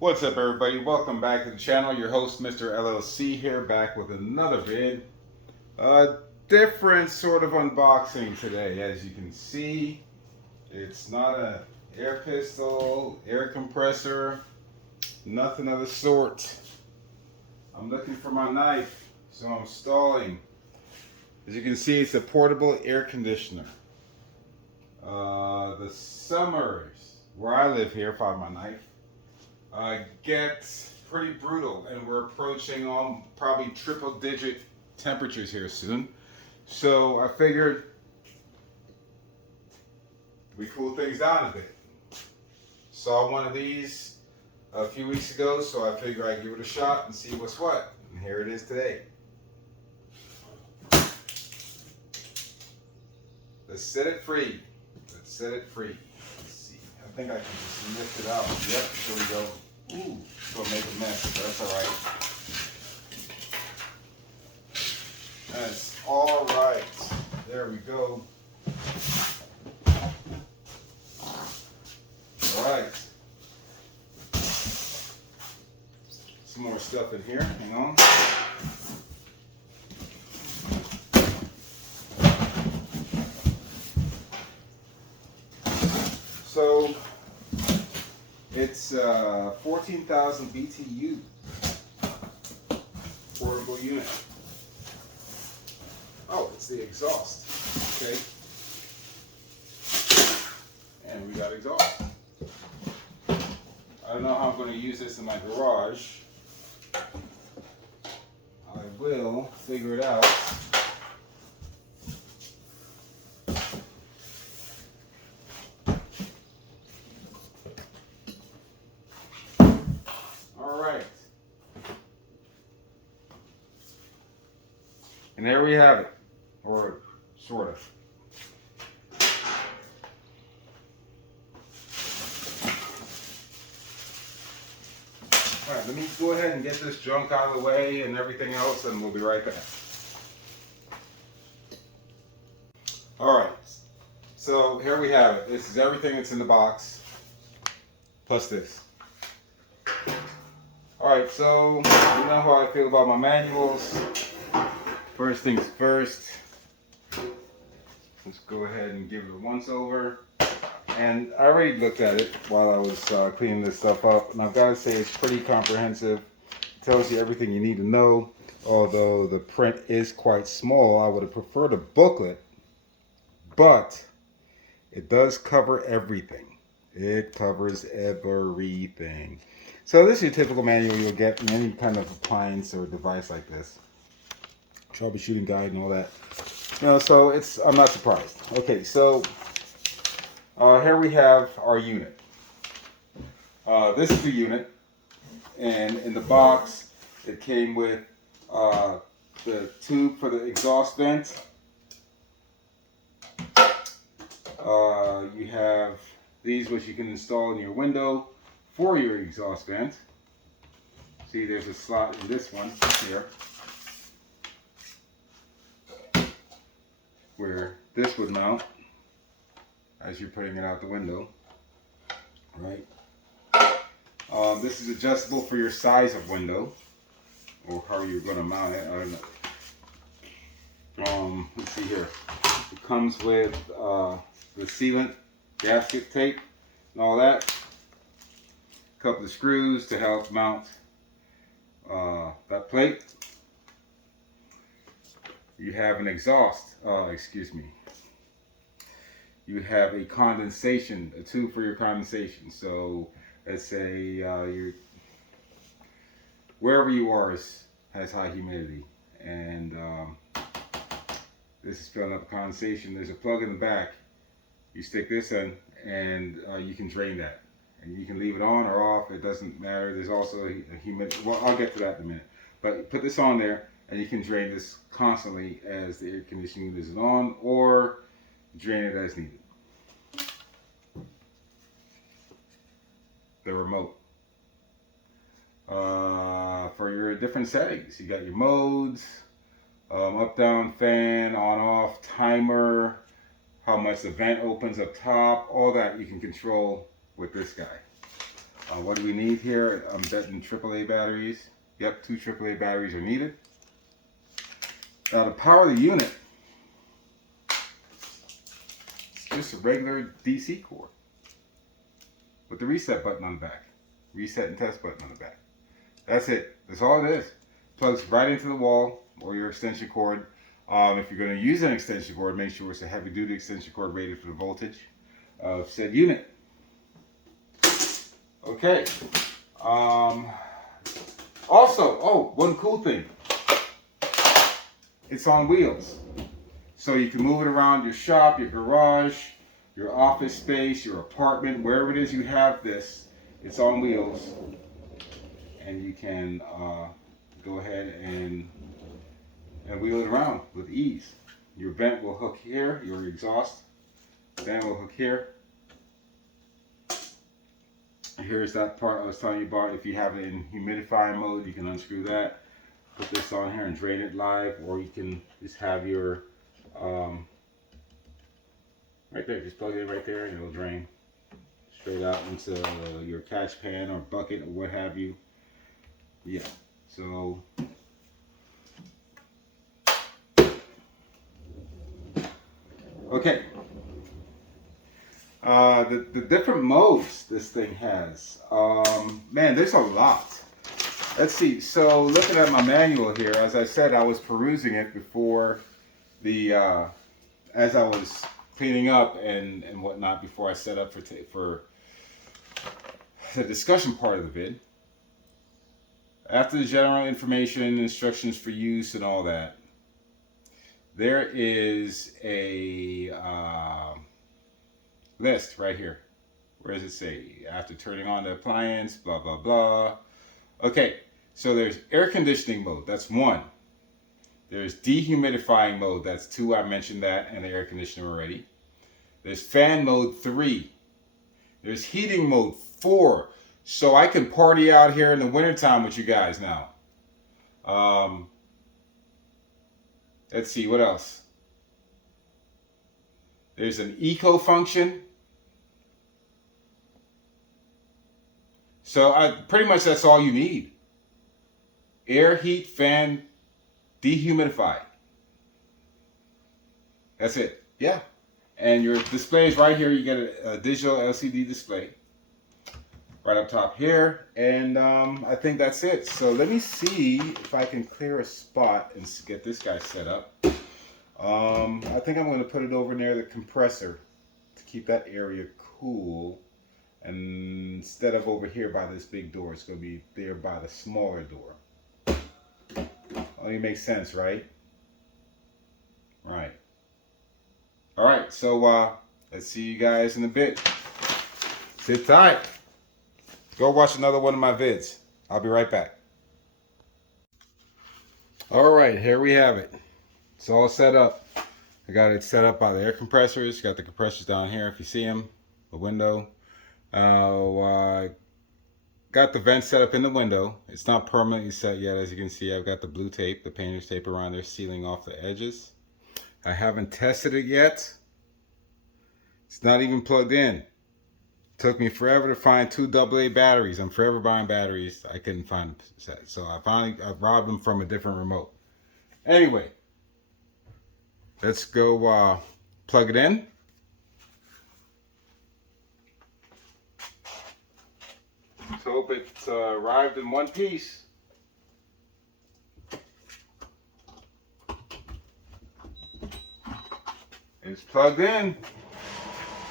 What's up, everybody? Welcome back to the channel. Your host, Mr. LLC, here, back with another vid. A different sort of unboxing today. As you can see, it's not an air pistol, air compressor, nothing of the sort. I'm looking for my knife, so I'm stalling. As you can see, it's a portable air conditioner. The summers where I live here, find my knife. Gets pretty brutal, and we're approaching on probably triple-digit temperatures here soon. So I figured we cool things down a bit. Saw one of these a few weeks ago, so I figured I'd give it a shot and see what's what. And here it is today. Let's set it free. Let's set it free. Let's see. I think I can just lift it out. Yep, here we go. Ooh, it's gonna make a mess, but that's alright. That's alright. There we go. Alright. Some more stuff in here. Hang on. So, it's 14,000 BTU portable unit. Oh, it's the exhaust. Okay. And we got exhaust. I don't know how I'm going to use this in my garage. I will figure it out. And there we have it, or sort of. All right, let me go ahead and get this junk out of the way and everything else, and we'll be right back. All right, so here we have it. This is everything that's in the box, plus this. All right, so you know how I feel about my manuals. First things first, let's go ahead and give it a once over. And I already looked at it while I was cleaning this stuff up, and I've got to say it's pretty comprehensive. It tells you everything you need to know, although the print is quite small. I would have preferred a booklet, but it does cover everything. It covers everything. So this is your typical manual you'll get in any kind of appliance or device like this. Troubleshooting guide and all that. You know, so I'm not surprised. Okay, so here we have our unit. This is the unit, and in the box it came with the tube for the exhaust vent. You have these which you can install in your window for your exhaust vent. See, there's a slot in this one here, where this would mount as you're putting it out the window, right? This is adjustable for your size of window, or how you're going to mount it. I don't know. Let's see here. It comes with the sealant, gasket tape, and all that. A couple of screws to help mount that plate. You have an exhaust, you have a condensation, a tube for your condensation. So let's say wherever you are has high humidity, and this is filling up condensation. There's a plug in the back. You stick this in, and you can drain that. And you can leave it on or off, it doesn't matter. There's also a humidity, well, I'll get to that in a minute. But put this on there, and you can drain this constantly as the air conditioning unit is on, or drain it as needed. The remote. For your different settings, you got your modes, up, down, fan, on, off, timer, how much the vent opens up top, all that you can control with this guy. What do we need here? I'm betting AAA batteries. Yep, 2 AAA batteries are needed. Now to power the unit, it's just a regular DC cord with the reset button on the back. Reset and test button on the back. That's it. That's all it is. Plugs right into the wall or your extension cord. If you're going to use an extension cord, make sure it's a heavy duty extension cord rated for the voltage of said unit. Okay. Also, one cool thing. It's on wheels. So you can move it around your shop, your garage, your office space, your apartment, wherever it is you have this. It's on wheels. And you can go ahead and wheel it around with ease. Your vent will hook here, your exhaust fan will hook here. Here's that part I was telling you about. If you have it in humidifying mode, you can unscrew that, put this on here and drain it live, or you can just have your right there, just plug it in right there and it'll drain straight out into your catch pan or bucket or what have you. Yeah, so okay. The different modes this thing has. Man, there's a lot. Let's see. So looking at my manual here, as I said, I was perusing it before the as I was cleaning up and whatnot before I set up for the discussion part of the vid. After the general information, instructions for use, and all that, there is a list right here. Where does it say? After turning on the appliance, blah, blah, blah. Okay, so there's air conditioning mode. That's 1. There's dehumidifying mode. That's 2. I mentioned that and the air conditioner already. There's fan mode 3. There's heating mode 4. So I can party out here in the wintertime with you guys now. Let's see, what else? There's an eco function. So pretty much that's all you need. Air, heat, fan, dehumidify. That's it. Yeah. And your display is right here. You get a digital LCD display right up top here. And I think that's it. So let me see if I can clear a spot and get this guy set up. I think I'm going to put it over near the compressor to keep that area cool. And instead of over here by this big door, it's going to be there by the smaller door. Only makes sense, right? Right. All right, so let's see you guys in a bit. Sit tight. Go watch another one of my vids. I'll be right back. All right, here we have it. It's all set up. I got it set up by the air compressors. Got the compressors down here if you see them. The window. Got the vent set up in the window. It's not permanently set yet. As you can see, I've got the blue tape, the painter's tape around there sealing off the edges. I haven't tested it yet. It's not even plugged in. Took me forever to find 2 AA batteries. I'm forever buying batteries. I couldn't find them set. So I robbed them from a different remote. Anyway, let's go plug it in. Let's hope it's arrived in one piece. It's plugged in.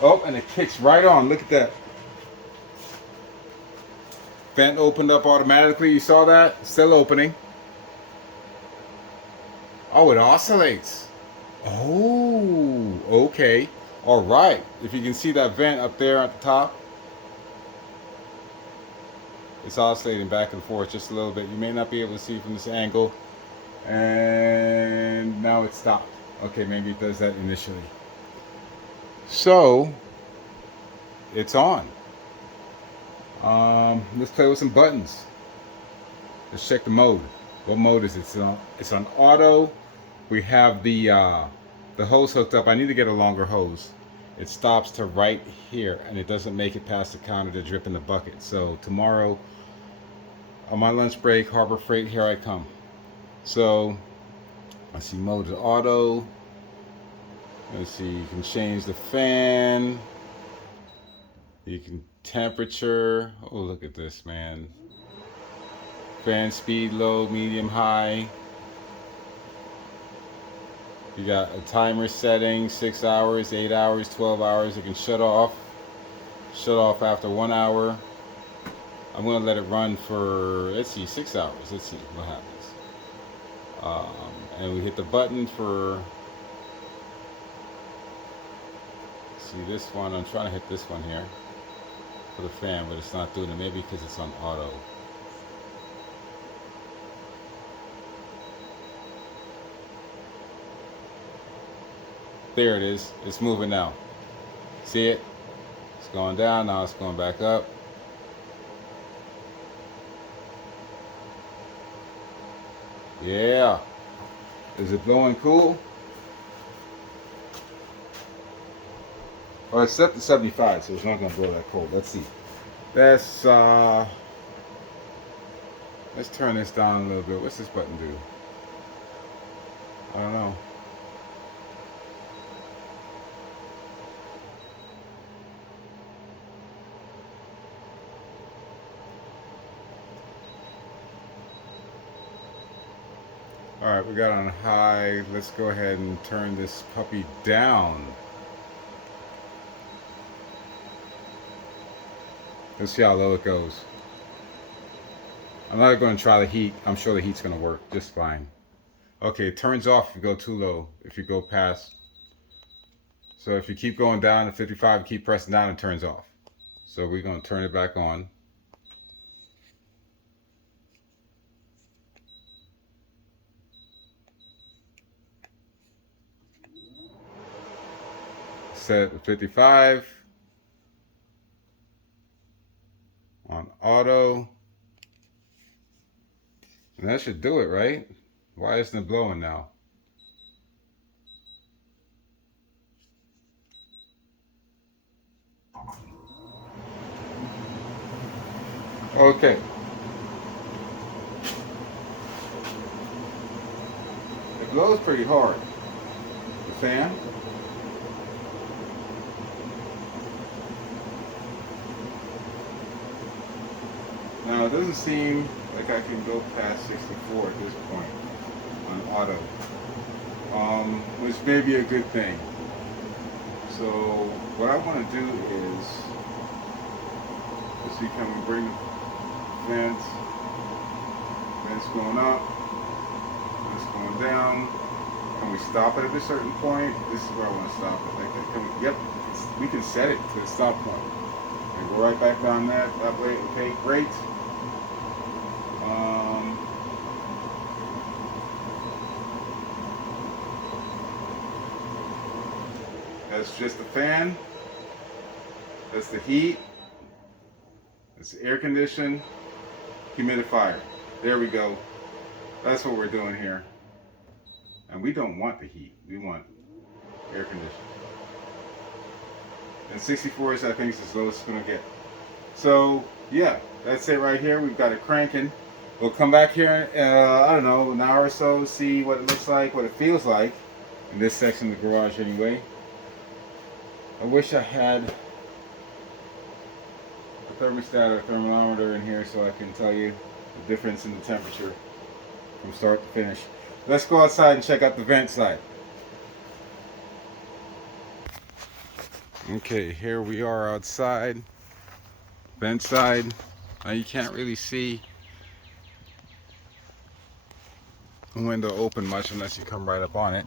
Oh, and it kicks right on. Look at that. Vent opened up automatically. You saw that? Still opening. Oh, it oscillates. Oh, okay. All right. If you can see that vent up there at the top, it's oscillating back and forth just a little bit. You may not be able to see from this angle. And now it stopped. Okay, maybe it does that initially. So, it's on. Let's play with some buttons. Let's check the mode. What mode is it? It's on auto. We have the hose hooked up. I need to get a longer hose. it stops to right here, and it doesn't make it past the counter to drip in the bucket. So tomorrow, on my lunch break, Harbor Freight, here I come. So I see mode to auto. Let's see, you can change the fan. You can temperature. Oh, look at this, man. Fan speed, low, medium, high. You got a timer setting, 6 hours, 8 hours, 12 hours. You can shut off after 1 hour. I'm gonna let it run for, let's see, 6 hours. Let's see what happens. And we hit the button for, see this one, I'm trying to hit this one here for the fan, but it's not doing it, maybe because it's on auto. There it is, it's moving now. See it? It's going down, now it's going back up. Yeah. Is it blowing cool? Oh, it's set to 75, so it's not gonna blow that cold. Let's see. Let's turn this down a little bit. What's this button do? I don't know. All right, we got on high. Let's go ahead and turn this puppy down. Let's see how low it goes. I'm not going to try the heat. I'm sure the heat's going to work just fine. Okay, it turns off if you go too low, if you go past. So if you keep going down to 55, keep pressing down, it turns off. So we're going to turn it back on. Set to 55. On auto. And that should do it, right? Why isn't it blowing now? Okay. It blows pretty hard. The fan. Now it doesn't seem like I can go past 64 at this point on auto, which may be a good thing. So what I want to do is, let's see, can we bring the vents going up, vents going down. Can we stop it at a certain point? This is where I want to stop it. Like, yep, we can set it to the stop point. And go right back down that way. Okay, great. That's just the fan. That's the heat. That's the air condition, humidifier. There we go. That's what we're doing here. And we don't want the heat. We want air conditioning. And 64 is, I think, is as low as it's going to get. So, yeah, that's it right here. We've got it cranking. We'll come back here, I don't know, an hour or so, see what it looks like, what it feels like in this section of the garage anyway. I wish I had a thermostat or thermometer in here so I can tell you the difference in the temperature from start to finish. Let's go outside and check out the vent side. Okay, here we are outside, vent side. Now you can't really see the window open much unless you come right up on it.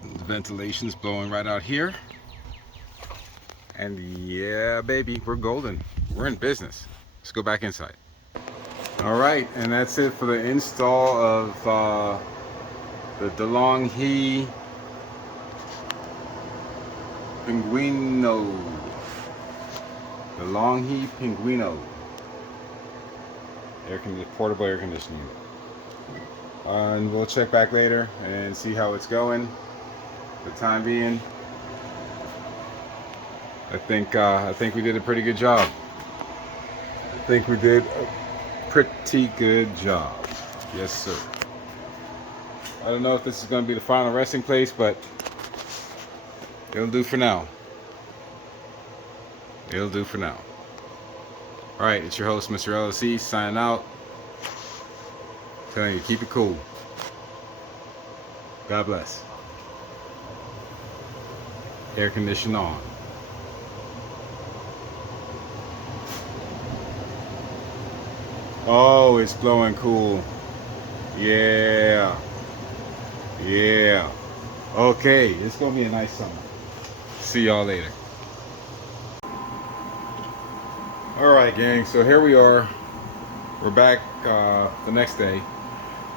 The ventilation's blowing right out here. And yeah, baby, we're golden. We're in business. Let's go back inside. All right, and that's it for the install of the DeLonghi Pinguino. DeLonghi Pinguino. Portable air conditioning. And we'll check back later and see how it's going. For the time being, I think we did a pretty good job. I think we did a pretty good job. Yes, sir. I don't know if this is going to be the final resting place, but it'll do for now. It'll do for now. All right, it's your host, Mr. LLC, signing out. Telling you, keep it cool. God bless. Air condition on. Oh, it's blowing cool. Yeah. Yeah. Okay, it's gonna be a nice summer. See y'all later. Alright, gang, so here we are. We're back the next day.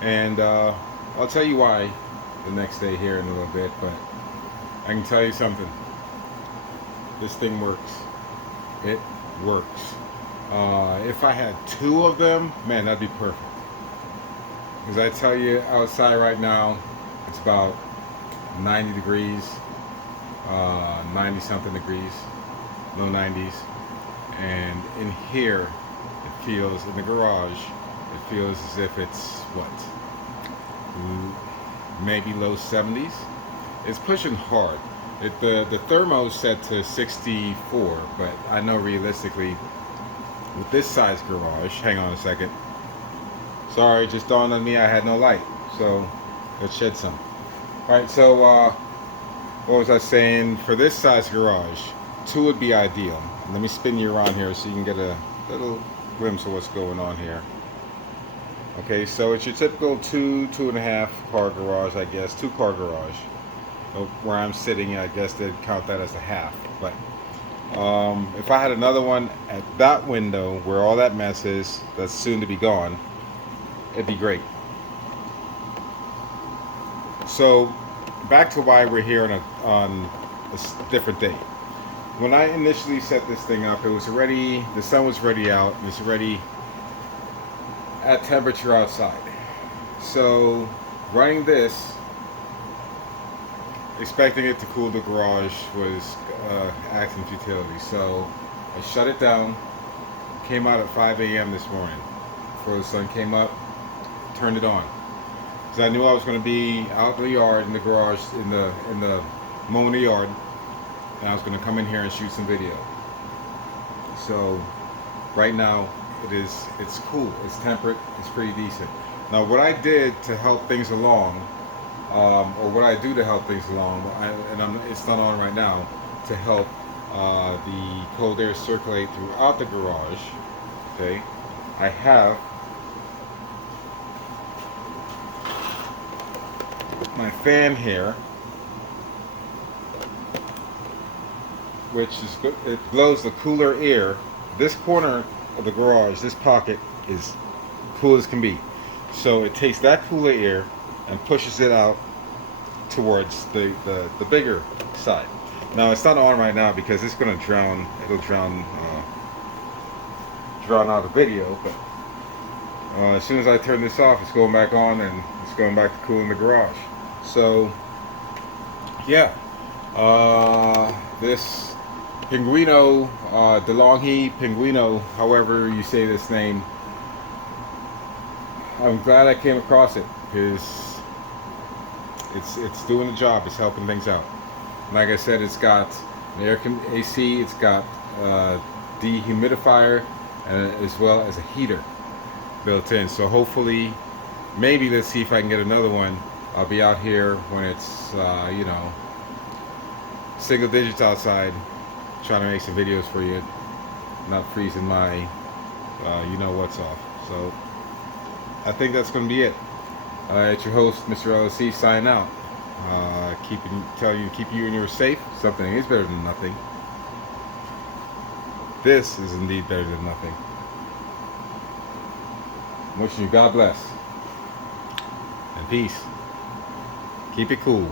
And I'll tell you why the next day here in a little bit, but I can tell you something. This thing works. It works. If I had 2 of them, man, that'd be perfect. Because I tell you, outside right now, it's about 90 degrees, 90 something degrees, low 90s. And in here, it feels, in the garage, it feels as if it's, what, maybe low 70s. It's pushing hard. The thermo's set to 64, but I know realistically, with this size garage, hang on a second. Sorry, just dawned on me I had no light, so let's shed some. Alright, so what was I saying? For this size garage, 2 would be ideal. Let me spin you around here so you can get a little glimpse of what's going on here. Okay, so it's your typical 2.5 car garage, I guess, 2-car garage. Where I'm sitting, I guess they'd count that as a half. But if I had another one at that window where all that mess is, that's soon to be gone, it'd be great. So back to why we're here on a different day. When I initially set this thing up, it was already, the sun was already out, it was already at temperature outside. So running this, expecting it to cool the garage, was acting futility. So I shut it down, came out at 5 a.m. this morning before the sun came up, turned it on, because I knew I was going to be out in the yard, in the garage, in the mowing the yard, and I was going to come in here and shoot some video. So right now it's cool, it's temperate, it's pretty decent. Now what I did to help things along, or what I do to help things along, it's not on right now, to help the cold air circulate throughout the garage. Okay, I have my fan here, which is good. It blows the cooler air. This corner of the garage, this pocket, is cool as can be. So it takes that cooler air and pushes it out towards the bigger side. Now it's not on right now because it's going to drown. It'll drown out the video. But as soon as I turn this off, it's going back on and it's going back to cooling the garage. So yeah, this Pinguino, DeLonghi Pinguino, however you say this name, I'm glad I came across it because it's doing the job. It's helping things out. Like I said, it's got an AC, it's got dehumidifier, as well as a heater built in. So hopefully, maybe, let's see if I can get another one. I'll be out here when it's you know, single digits outside, trying to make some videos for you, not freezing my you know what's off. So I think that's going to be it. It's your host, Mr. LLC, signing out. Tell you to keep you and yours safe. Something is better than nothing. This is indeed better than nothing. I'm wishing you God bless and peace. Keep it cool.